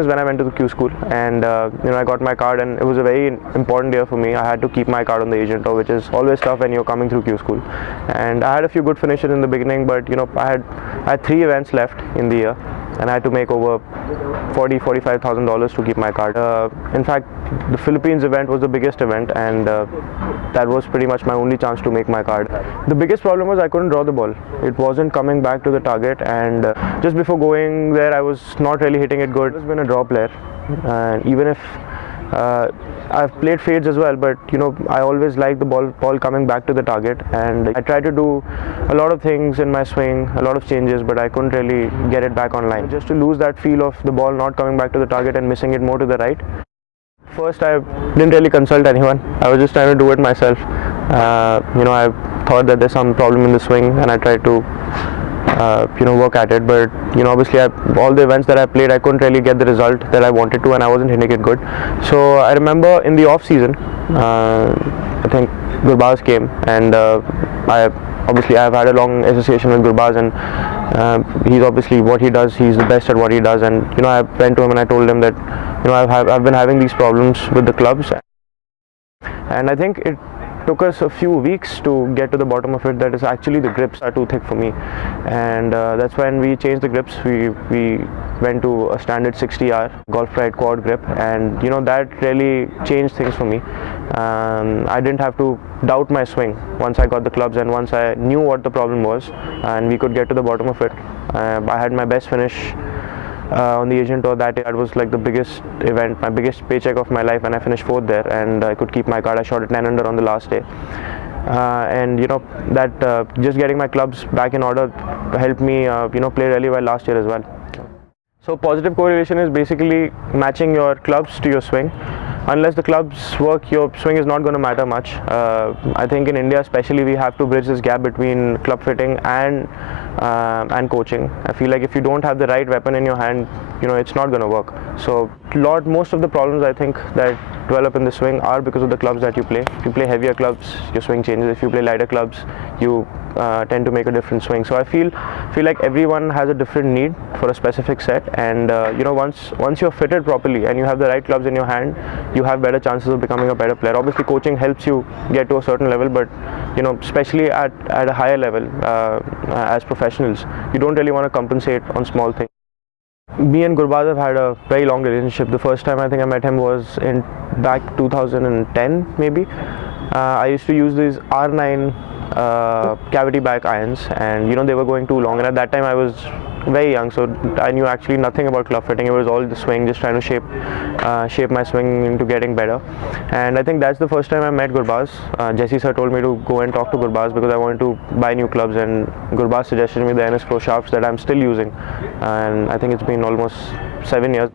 is when I went to the Q school, and I got my card, and it was a very important year for me. I had to keep my card on the agent tour, which is always tough when you're coming through Q school. And I had a few good finishes in the beginning, but I had 3 events left in the year, and I had to make over $45,000 to keep my card. In fact, the Philippines event was the biggest event, and that was pretty much my only chance to make my card. The biggest problem was I couldn't draw the ball. It wasn't coming back to the target, and just before going there, I was not really hitting it good. I've been a draw player, and even if I've played fades as well, but I always like the ball coming back to the target, and I tried to do a lot of things in my swing, a lot of changes, but I couldn't really get it back online. Just to lose that feel of the ball not coming back to the target and missing it more to the right. First, I didn't really consult anyone. I was just trying to do it myself. I thought that there's some problem in the swing, and I tried to work at it, but obviously all the events that I played, I couldn't really get the result that I wanted to, and I wasn't hitting it good. So I remember in the off season, I think Gurbaz came, and I've had a long association with Gurbaz, and he's obviously what he does, he's the best at what he does, and I went to him and I told him that I've been having these problems with the clubs, and I think it took us a few weeks to get to the bottom of it. That is actually the grips are too thick for me, and that's when we changed the grips. We went to a standard 60R Golf Pride quad grip, and that really changed things for me. I didn't have to doubt my swing once I got the clubs, and once I knew what the problem was, and we could get to the bottom of it. I had my best finish on the Asian Tour that year. It was like the biggest event, my biggest paycheck of my life, and I finished 4th there, and I could keep my card. I shot at 10 under on the last day, and just getting my clubs back in order helped me play really well last year as well. So positive correlation is basically matching your clubs to your swing. Unless the clubs work, your swing is not going to matter much. I think in India especially, we have to bridge this gap between club fitting and coaching. I feel like if you don't have the right weapon in your hand, it's not going to work. So most of the problems I think that develop in the swing are because of the clubs that you play. If you play heavier clubs, your swing changes. If you play lighter clubs, you tend to make a different swing. So I feel like everyone has a different need for a specific set, and once you're fitted properly and you have the right clubs in your hand, you have better chances of becoming a better player. Obviously coaching helps you get to a certain level, but especially at a higher level, as professionals, you don't really want to compensate on small things. Me and Gurbaz have had a very long relationship. The first time I think I met him was in back 2010 maybe. I used to use these R9 cavity back irons, and they were going too long, and at that time I was very young, so I knew actually nothing about club fitting. It was all the swing, just trying to shape my swing into getting better. And I think that's the first time I met Gurbaz. Jesse sir told me to go and talk to Gurbaz because I wanted to buy new clubs, and Gurbaz suggested me the NS Pro shafts that I'm still using, and I think it's been almost 7 years.